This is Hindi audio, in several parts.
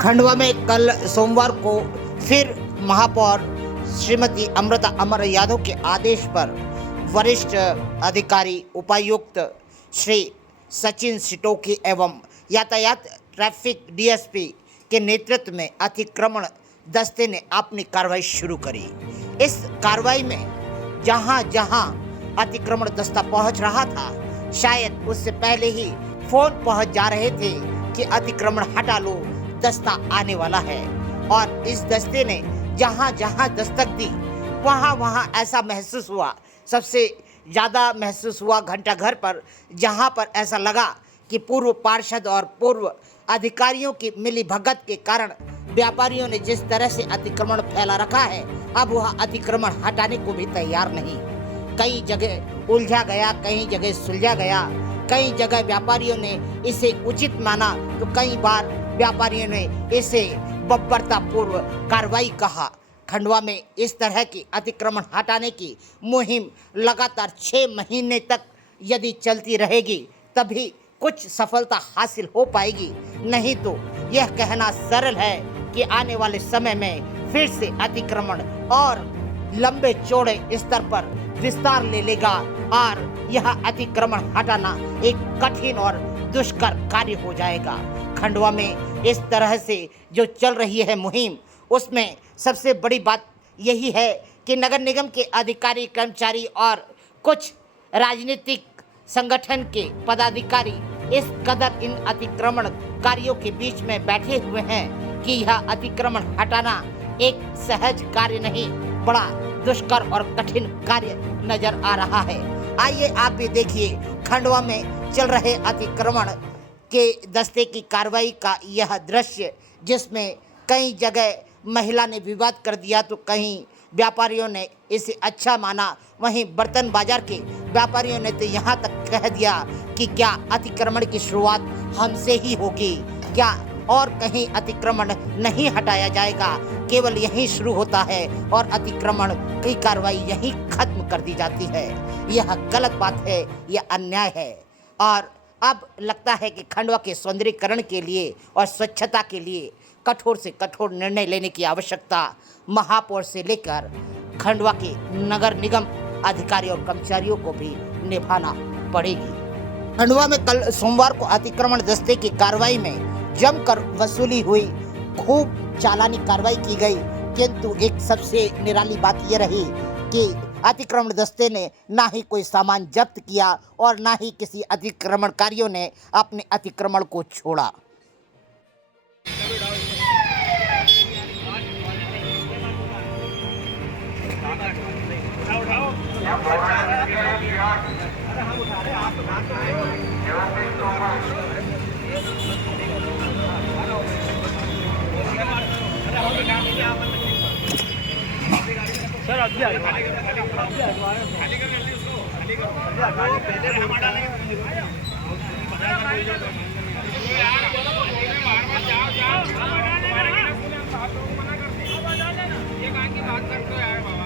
खंडवा में कल सोमवार को फिर महापौर श्रीमती अमृता अमर यादव के आदेश पर वरिष्ठ अधिकारी उपायुक्त श्री सचिन सिटोकी एवं यातायात ट्रैफिक डीएसपी के नेतृत्व में अतिक्रमण दस्ते ने अपनी कार्रवाई शुरू करी। इस कार्रवाई में जहां जहां अतिक्रमण दस्ता पहुंच रहा था, शायद उससे पहले ही फोन पहुंच जा रहे थे कि अतिक्रमण हटा लो, दस्ता आने वाला है। और इस दस्ते ने जहां जहां दस्तक दी, वहां वहां ऐसा महसूस हुआ, सबसे ज़्यादा महसूस हुआ घंटा घर पर, जहां पर ऐसा लगा कि पूर्व पार्षद और पूर्व अधिकारियों की मिली भगत के कारण व्यापारियों ने जिस तरह से अतिक्रमण फैला रखा है, अब वह अतिक्रमण हटाने को भी तैयार नहीं। कई जगह उलझा गया, कई जगह सुलझा गया, कई जगह व्यापारियों ने इसे उचित माना तो कई बार व्यापारियों ने इसे बर्बरतापूर्व कार्रवाई कहा। खंडवा में इस तरह की अतिक्रमण हटाने की मुहिम लगातार 6 महीने तक यदि चलती रहेगी तभी कुछ सफलता हासिल हो पाएगी, नहीं तो यह कहना सरल है कि आने वाले समय में फिर से अतिक्रमण और लंबे चौड़े स्तर पर विस्तार ले लेगा और यह अतिक्रमण हटाना एक कठिन और दुष्कर कार्य हो जाएगा। खंडवा में इस तरह से जो चल रही है मुहिम, उसमें सबसे बड़ी बात यही है कि नगर निगम के अधिकारी, कर्मचारी और कुछ राजनीतिक संगठन के पदाधिकारी इस कदर इन अतिक्रमणकारियों के बीच में बैठे हुए हैं कि यह अतिक्रमण हटाना एक सहज कार्य नहीं, बड़ा दुष्कर और कठिन कार्य नजर आ रहा है। आइए आप भी देखिए खंडवा में चल रहे अतिक्रमण के दस्ते की कार्रवाई का यह दृश्य, जिसमें कई जगह महिला ने विवाद कर दिया तो कहीं व्यापारियों ने इसे अच्छा माना। वहीं बर्तन बाजार के व्यापारियों ने तो यहाँ तक कह दिया कि क्या अतिक्रमण की शुरुआत हमसे ही होगी, क्या और कहीं अतिक्रमण नहीं हटाया जाएगा, केवल यहीं शुरू होता है और अतिक्रमण की कार्रवाई यहीं खत्म कर दी जाती है। यह गलत बात है, यह अन्याय है। और अब लगता है कि खंडवा के सौंदर्यीकरण के लिए और स्वच्छता के लिए कठोर से कठोर निर्णय लेने की आवश्यकता महापौर से लेकर खंडवा के नगर निगम अधिकारी और कर्मचारियों को भी निभाना पड़ेगी। खंडवा में कल सोमवार को अतिक्रमण दस्ते की कार्रवाई में जमकर वसूली हुई, खूब चालानी कार्रवाई की गई, किंतु एक सबसे निराली बात यह रही कि अतिक्रमण दस्ते ने ना ही कोई सामान जब्त किया और ना ही किसी अतिक्रमणकारियों ने अपने अतिक्रमण को छोड़ा। सर अब भी खाली कर जल्दी उसको, खाली कर पहले हम डालेंगे यार, बार-बार जाओ आप लोग मना करते हैं, ये कहाँ की बात करते हो यार बाबा,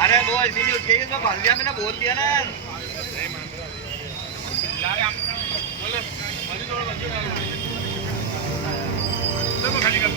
अरे वो इसीलिए उठ गई, इसमें फंस गया, मैंने बोल दिया ना। खाली कर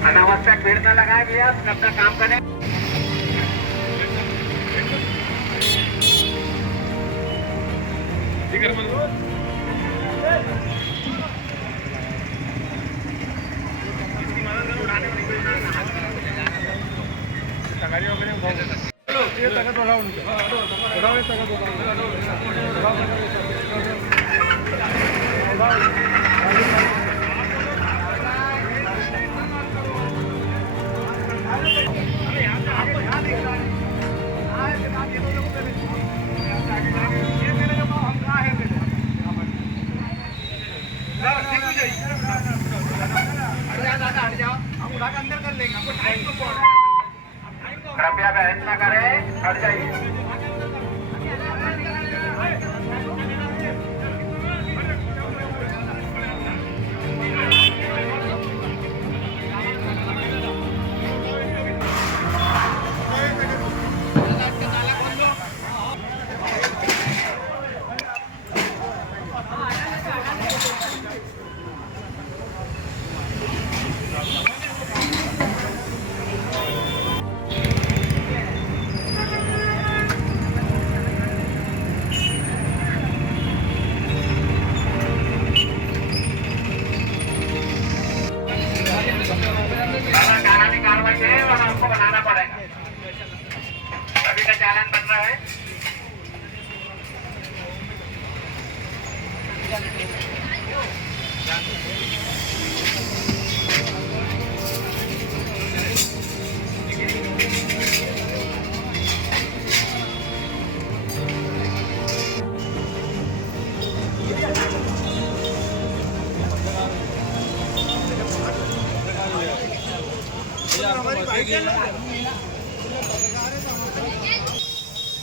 अनावश्यक भीड़ न लगाए भैया, अपना काम करें। कृपया बहस न करें, हट जाइए। बनाना पड़ेगा, अभी का चालान बन रहा है।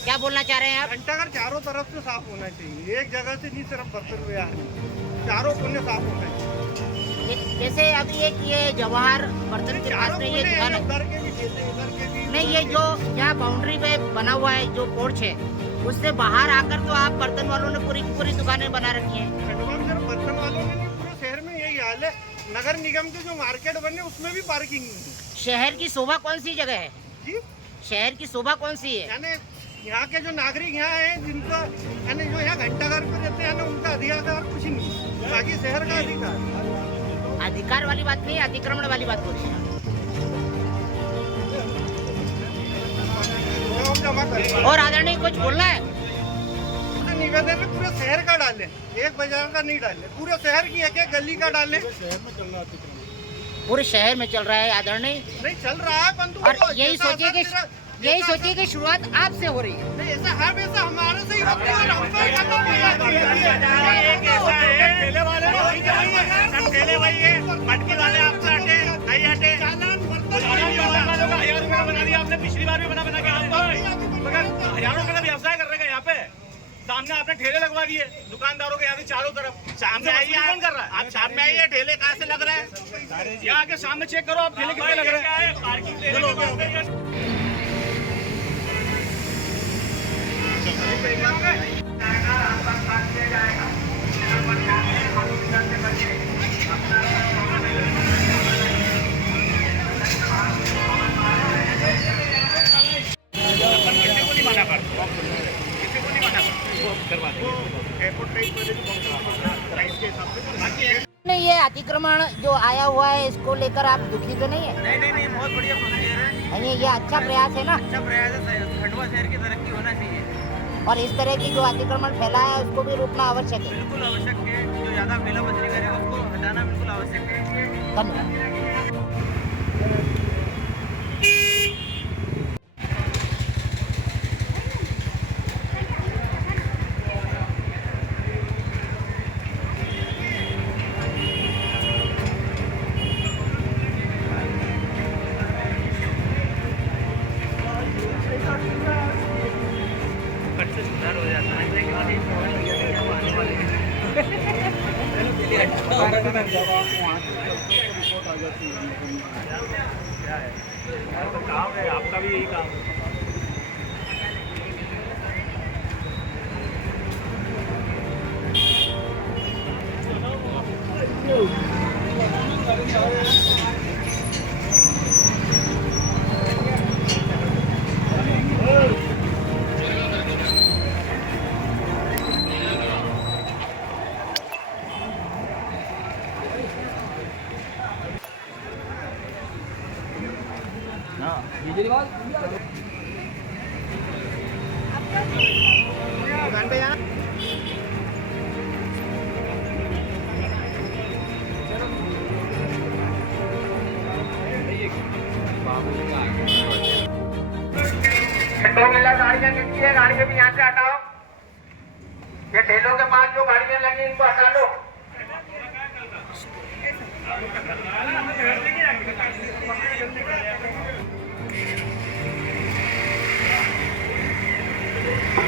क्या बोलना चाह रहे हैं आप? घंटाघर चारों तरफ से साफ होना चाहिए, एक जगह से नहीं सिर्फ बर्तन हुए हैं, चारों कोने साफ होना चाहिए। जैसे अभी एक ये जवाहर बर्तन के पास में ये दुकान है, उधर के भी खेते, इधर के भी। नहीं ये जो यहाँ बाउंड्री पे बना हुआ है जो पोर्च है, उससे बाहर आकर तो आप बर्तन वालों ने पूरी पूरी दुकानें बना रखी हैं। सिर्फ बर्तन वालों ने नहीं, पूरे शहर में यही हाल है। नगर निगम के जो मार्केट बने उसमें भी पार्किंग नहीं। शहर की शोभा कौन सी जगह है जी, शहर की शोभा कौन सी है? यानी यहाँ के जो नागरिक यहाँ हैं, जिनका यानी जो यहाँ घंटाघर पे रहते हैं ना, उनका अधिकार कुछ नहीं, बाकी शहर का अधिकार। अधिकार वाली बात नहीं, अतिक्रमण वाली बात हो रही है। जमा करें और आदरणीय कुछ बोलना है? निवेदन में पूरे शहर का डालें, एक बाजार का नहीं डालें, पूरे शहर की एक गली का डालें। पूरे शहर में चल रहा है आदरणीय, नहीं चल रहा है, परंतु और यही सोचिए कि शुरुआत आपसे हो रही है। नहीं ऐसा है, वैसा हमारे से ही होती है और हमको ही खत्म हो जाती है। ठेले वाले ठेले वही है, मटकी वाले आपसे हटे नहीं हटे। ₹1000 बना दिया आपने, पिछली बार भी बना के आपको, मगर हजारों का व्यवसाय कर रहे हैं यहाँ पे। सामने आपने ठेले लगवा दिए दुकानदारों के, यहाँ से चारों तरफ। सामने आइए, कौन कर रहा है? आप सामने आइए, ठेले कहाँ से लग रहे हैं? यहाँ के सामने चेक करो आप, ठेले कितने लग रहे हैं? पार्किंग नहीं, ये अतिक्रमण जो आया हुआ है इसको लेकर आप दुखी तो नहीं है? नहीं, बहुत बढ़िया प्रोसीजर है। यानी ये अच्छा प्रयास है ना? अच्छा प्रयास है, खंडवा शहर की तरक्की होना चाहिए। और इस तरह की जो अतिक्रमण फैला है उसको भी रोकना आवश्यक है। बिल्कुल आवश्यक है, जो ज़्यादा फैला बजरी करेगा उसको हटाना बिल्कुल आवश्यक है। धन्यवाद। फट से सुधार हो जाता है, लेकिन आने वाले काम है, आपका भी यही काम है। दुकान पे जाना। दो व्हीलर गाड़ियाँ कितनी है, गाड़ियाँ भी यहाँ से हटाओ। ये ठेलों के पास जो गाड़ियाँ लगी इनको हटा लो।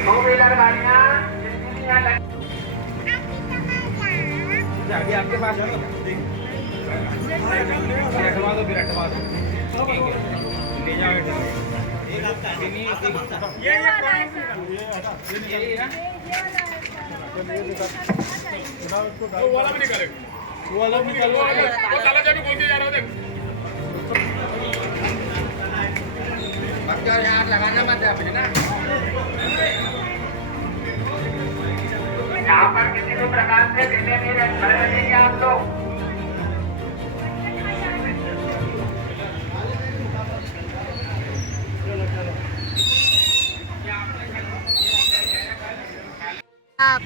दो व्हीलर गाड़ियाँ जितनी यहाँ लगी अभी आपके पास है हटवा दो, फिर हटवा दो। ठीक है, ले जाओ। एक आपका ये वाला है सर, यही है। वो वाला भी निकालेगा, वो वाला भी निकालो। वो ताला चाबी खोल के जा रहा हूँ, देख। मत जाओ यार, लगाना मत अपने ना। यहाँ पर किसी भी प्रकार से दिल्ली में रहेंगे आप लोग।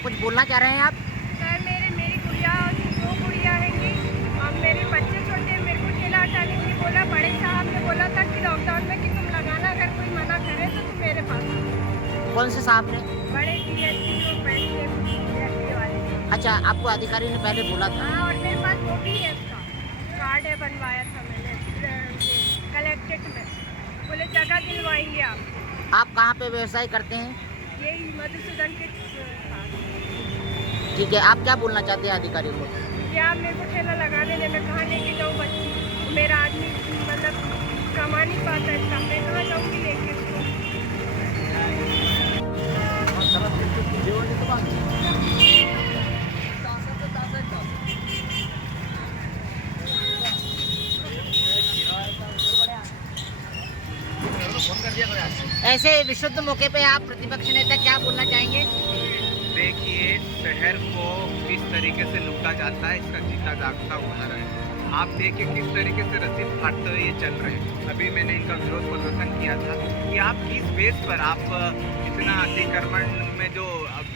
कुछ बोलना चाह रहे हैं आप? सर मेरी गुड़िया और 2 गुड़िया हैंगी और मेरे बच्चे छोटे हैं। मेरे को ठेला हटाने के लिए बोला, बड़े साहब ने बोला था कि लॉकडाउन में कि तुम लगाना, अगर कोई मना करे तो तुम मेरे पास आओ। कौन से साहब ने? बड़े DSP जो पहले वाले। अच्छा, आपको अधिकारी ने पहले बोला था? हाँ, और मेरे पास वो भी है, उसका कार्ड है, बनवाया था मैंने कलेक्टेड में। बोले जगह दिलवाएंगे आप। आप कहाँ पे व्यवसाय करते हैं? यही मधुसूदन के साथ। ठीक है, आप क्या बोलना चाहते हैं अधिकारियों को? क्या मेरे को ठेला लगाने दे, मैं कहाँ लेके जाऊँ बच्ची? मेरा आदमी मतलब कमा नहीं पाता इसका, मैं कहाँ जाऊँगी लेके उसको? ऐसे विशुद्ध मौके पे आप प्रतिपक्ष नेता क्या बोलना चाहेंगे? देखिए, शहर को किस तरीके से लूटा जाता है, इसका जीता जागता उदाहरण है। आप देखिए किस तरीके से रसीद फाटते हुए ये चल रहे हैं। अभी मैंने इनका विरोध प्रदर्शन किया था कि आप किस बेस पर आप इतना अतिक्रमण में जो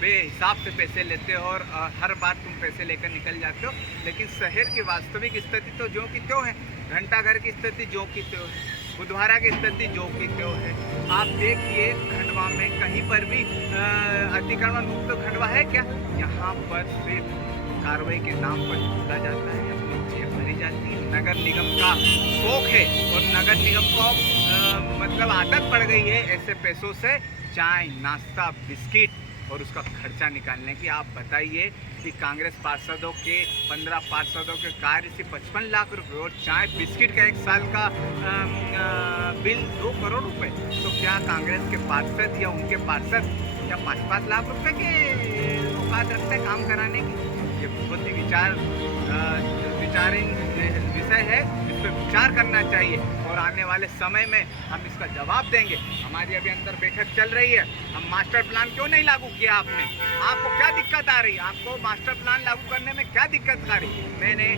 बेहिसाब से पैसे लेते हो और हर बार तुम पैसे लेकर निकल जाते हो, लेकिन शहर की वास्तविक स्थिति तो जो की त्यों है। घंटाघर की स्थिति जो की त्यों है, बुधवारा की स्थिति जो की त्यों है। आप देखिए खंडवा में कहीं पर भी अतिक्रमण मुक्त खंडवा है क्या? यहाँ पर सिर्फ कार्रवाई के नाम पर लूटा जाता है, अपनी जेब भरी जाती है। नगर निगम का शौक है और नगर निगम को मतलब आदत पड़ गई है ऐसे पैसों से चाय, नाश्ता, बिस्किट और उसका खर्चा निकालने की। आप बताइए कि कांग्रेस पार्षदों के 15 पार्षदों के कार्य से 55 लाख रुपए और चाय बिस्किट का 1 साल का बिल 2 करोड़ रुपए। तो क्या कांग्रेस के पार्षद या उनके पार्षद क्या 5-5 लाख रुपए के औकात रखते हैं काम कराने की? ये बहुत ही विचारीन विषय है, इस पर विचार करना चाहिए और आने वाले समय में हम इसका जवाब देंगे। हमारी अभी अंदर बैठक चल रही है, हम मास्टर प्लान क्यों नहीं लागू किया आपने? आपको क्या दिक्कत आ रही है? आपको मास्टर प्लान लागू करने में क्या दिक्कत आ रही है? मैंने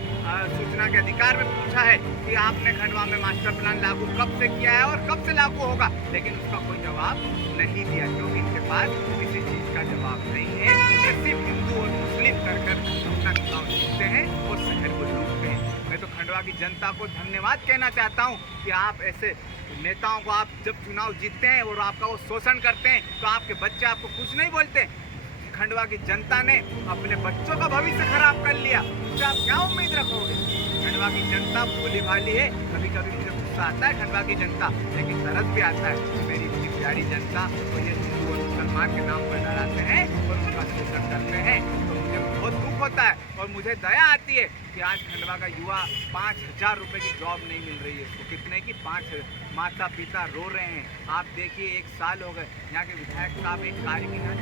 सूचना के अधिकार में पूछा है कि आपने खंडवा में मास्टर प्लान लागू कब से किया है और कब से लागू होगा, लेकिन उसका कोई जवाब नहीं दिया, क्योंकि इनके पास किसी चीज़ का जवाब नहीं है। सिर्फ हिंदू और मुस्लिम कर अपना चुनाव जीतते हैं और शहर को लूटते हैं। मैं तो खंडवा की जनता को धन्यवाद कहना चाहता हूं कि आप ऐसे नेताओं को, आप जब चुनाव जीतते हैं और आपका वो शोषण करते हैं तो आपके बच्चे आपको कुछ नहीं बोलते। खंडवा की जनता ने अपने बच्चों का भविष्य खराब कर लिया, उससे आप क्या उम्मीद रखोगे? खंडवा की जनता भोली भाली है। कभी कभी मुझे गुस्सा आता है खंडवा की जनता, लेकिन तरस भी आता है मेरी इतनी प्यारी जनता को ये हिंदू और मुसलमान के नाम पर डराते हैं और उनका शोषण करते हैं। तो मुझे बहुत दुख होता है और मुझे दया आती है कि आज खंडवा का युवा 5000 रुपये की जॉब नहीं मिल रही है इसको। कितने की? 5 माता पिता रो रहे हैं। आप देखिए 1 साल हो गए, यहाँ के विधायक साहब एक कार्य किया,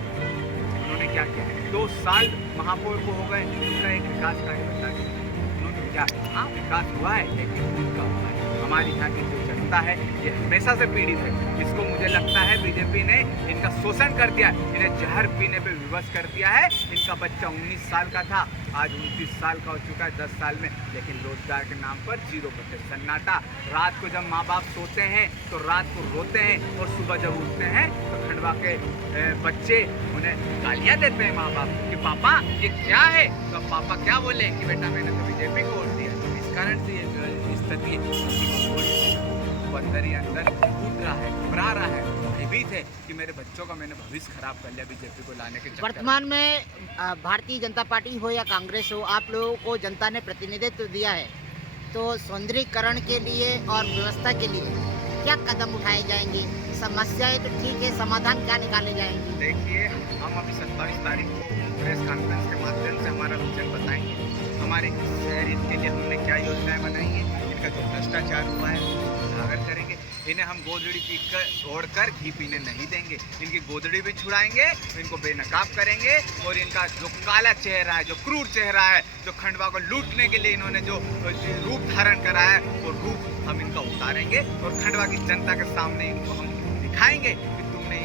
उन्होंने क्या किया? 2 साल महापौर को हो गए, उनका एक विकास कार्य बता दिया उन्होंने क्या? हाँ, विकास हुआ है लेकिन उनका हुआ है। हमारी यहाँ की जो जनता है ये हमेशा से पीड़ित है। इसको मुझे लगता है बीजेपी ने इनका शोषण कर दिया, इन्हें जहर पीने पे विवश कर दिया है। इनका बच्चा 19 साल का था, आज 29 साल का हो चुका है 10 साल में, लेकिन रोजगार के नाम पर 0% सन्नाटा। रात को जब माँ बाप सोते हैं तो रात को रोते हैं और सुबह जब उठते हैं तो खंडवा के बच्चे उन्हें गालियाँ देते हैं माँ बाप कि पापा ये क्या है। तो पापा क्या बोले कि बेटा मैंने तो बीजेपी को वोट दिया। इस कारण से ये स्थिति वो अंदर ही अंदर टूट रहा है, घबरा रहा है, भयभीत है कि मेरे बच्चों का मैंने भविष्य खराब कर लिया बीजेपी को लाने के चक्कर में। वर्तमान में भारतीय जनता पार्टी हो या कांग्रेस हो, आप लोगों को जनता ने प्रतिनिधित्व दिया है, तो सौंदर्यीकरण के लिए और व्यवस्था के लिए क्या कदम उठाए जाएंगे? समस्याएं तो ठीक है, समाधान क्या निकाले जाएंगे? देखिए, हम अभी 27 तारीख को प्रेस कॉन्फ्रेंस के माध्यम से हमारा विजन बताएंगे। हमारे शहर के लिए हमने क्या योजनाएं बनाई हैं, इनका जो भ्रष्टाचार हुआ है उजागर करेंगे। इन्हें हम गोदड़ी पी कर छोड़कर घी पीने नहीं देंगे, इनकी गोदड़ी भी छुड़ाएंगे, इनको बेनकाब करेंगे और इनका जो काला चेहरा है, जो क्रूर चेहरा है, जो खंडवा को लूटने के लिए इन्होंने जो रूप धारण करा है, वो रूप हम इनका उतारेंगे और खंडवा की जनता के सामने इनको हम दिखाएंगे कि तुमने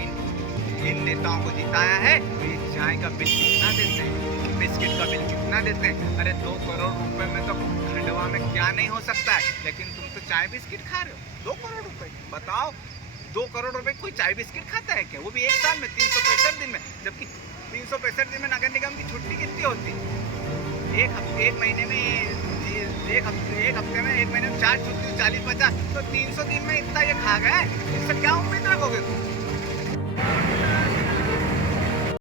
इन नेताओं को जिताया है तो ये चाय का बिल कितना देते हैं, बिस्किट का बिल कितना देते हैं। अरे 2 करोड़ रुपए में तो खंडवा में क्या नहीं हो सकता है, लेकिन तुम तो चाय बिस्किट खा रहे हो। 2 करोड़ रुपए बताओ, 2 करोड़ रुपए कोई चाय बिस्किट खाता है क्या? वो भी एक साल में 365 दिन में, जबकि 365 दिन में नगर निगम की छुट्टी कितनी होती है? एक महीने में एक हफ्ते में 1 महीने में 4 छुट्टी 40-50, तो 300 दिन में इतना ये खा गए। इससे क्या उम्मीद